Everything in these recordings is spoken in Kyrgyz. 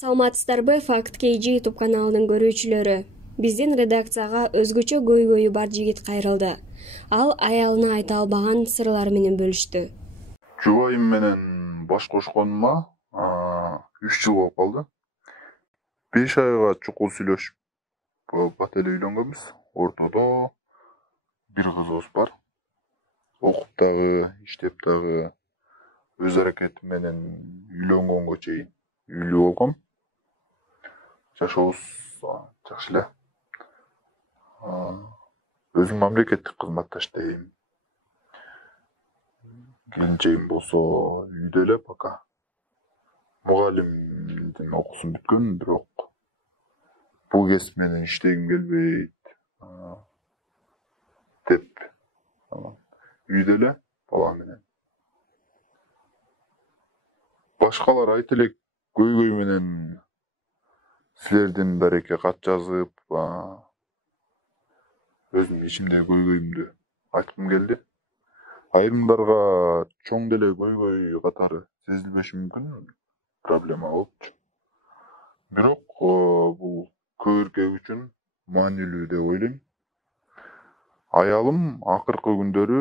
Саламатсыздарбы, Факт KG YouTube каналынын көрүүчүлөрү. Биздин редакцияга өзгөчө көйгөйү бар жигит кайрылды. Ал аялына айта албаган сырлары менен бөлүштү. Жубайым менен баш кошконума 3 жыл болуп калды. 5 айга чукул сүйлөшүп бат эле үйлөнгөнбүз. Ортодо бир кызыбыз бар. Окуп дагы, иштеп дагы өз аракети менен үйлөнгөнгө чейин үйлүү болгом. Жашообуз жакшы эле. Өзүм мамлекеттик кызматта иштейм. Келинчегим болсо үйдө эле пока. Мугалимдин окуусун бүткөн, бирок бул кесип менен иштегим келбейт деп үйдө эле балам менен. Башкалар айта элек көйгөй менен силердин дарекке кат жазып, өзүмдүн ичимдеги көйгөйүмдү айткым келди. Айрымдарга чоң деле көйгөй катары сезилбеши мүмкүн, проблема болчу. Бирок бул көп эркек үчүн маанилүү деп ойлойм. Аялым акыркы күндөрү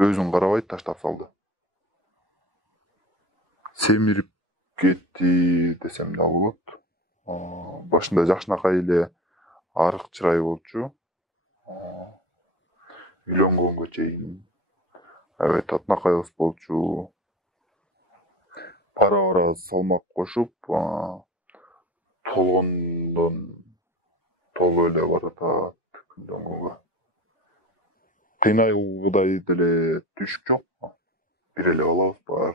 өзүн карабай таштап салды. Семирип кетти десем да болот. Башында жакшынакай эле арык чырай болчу. Үйлөнгөнгө чейин татынакай кыз болчу. Бара салмак кошуп, толгондон толуп эле баратат күндөн күнгө. Кыйналгыдай деле түшүк жок. Бир эле балабыз бар.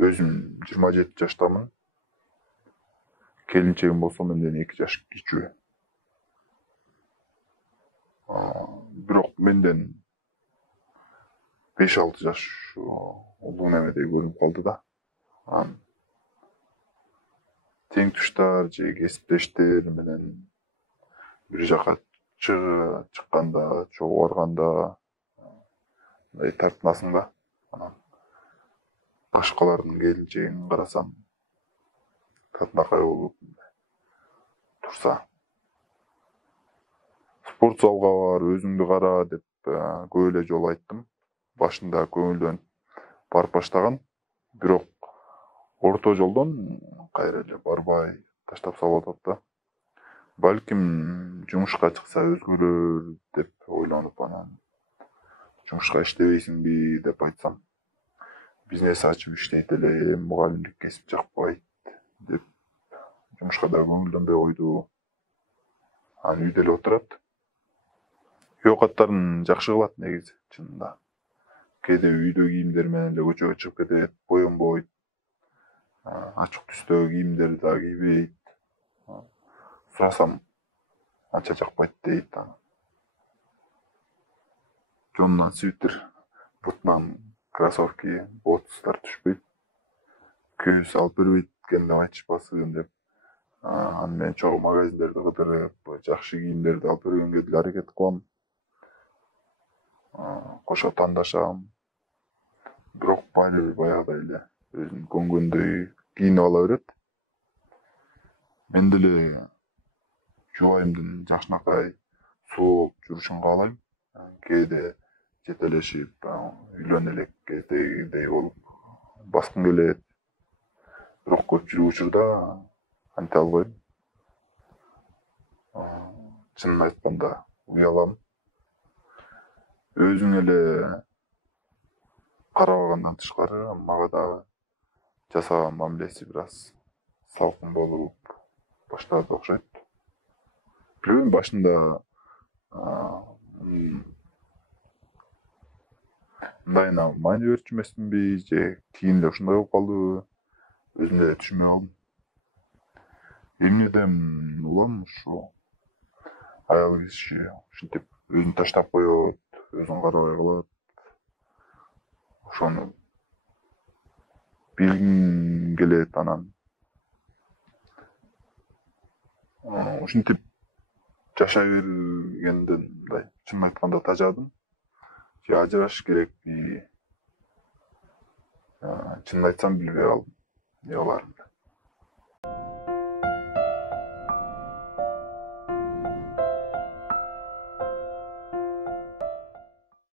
Өзүм 27 жаштамын. Келинчегим болсо менден 2 жаш кичүү. Бирок менден 5-6 жаш улуу немедей көрүнүп калды да. Тең туштар же кесиптештер менен бир жака чыкканда, чогуу барганда мындай тартынасың да. Башкалардын келинчегин карасам, татынакай болуп турса. Спорт залга бар, өзүңдү кара деп көп эле жолу айттым. Башында көңүлдөн барып баштаган, бирок орто жолдон кайра эле барбай таштап салып атат да. Балким жумушка чыкса өзгөрөр деп ойлонуп, анан жумушка иштебейсиңби деп айтсам, бизнес ачып иштейт эле, мугалимдик кесип жакпайт деп жумушка да көңүлдөнбөй койду. Анан үйдө эле отурат. Үй оокаттарын жакшы кылат негизи, чынында. Кээде үйдө кийимдер менен эле көчөгө чыгып кетет, боенбойт. Ачык түстөгү кийимдерди да кийбейт. Сурасам, анча жакпайт дейт. Жонунан свитер, бутунан кроссовки, ботстар түшпөйт. Күйөөсү алып бербейт экен деп айтышпасын деп. Аны мен чогуу магазиндерди кыдырып, жакшы кийимдерди алып бергенге деле аракет кылам. Кошо тандашам. Бирок баягыдай эле өзүн көнгөндөй кийинип ала берет. Мен деле жубайымдын жакшынакай сулуу жүрүшүн каалайм. Кээде жетелешип, үйлөнө элек кездегидей болуп баскым келет. Бирок көпчүлүк учурда анте албайм. Чынын айтканда уялам. Өзүң эле карабагандан тышкары мага дагы жасаган мамилеси бир аз салкын болуп баштады окшойт. Билбейм, башында мындайына маани берчү эмесминби, же кийин эле ушундай болуп калдыбы, өзүм деле түшүнбөй калдым. Эмнеден улам ушу аял киши ушинтип өзүн таштап коет, өзүн карабай калат. Ошону билгим келет. Анан ушинтип жашай бергенден мындай чынын айтканда тажадым. Же ажырашыш керекпи? Чынын айтсам билбей калдым. Эмне кыларымды?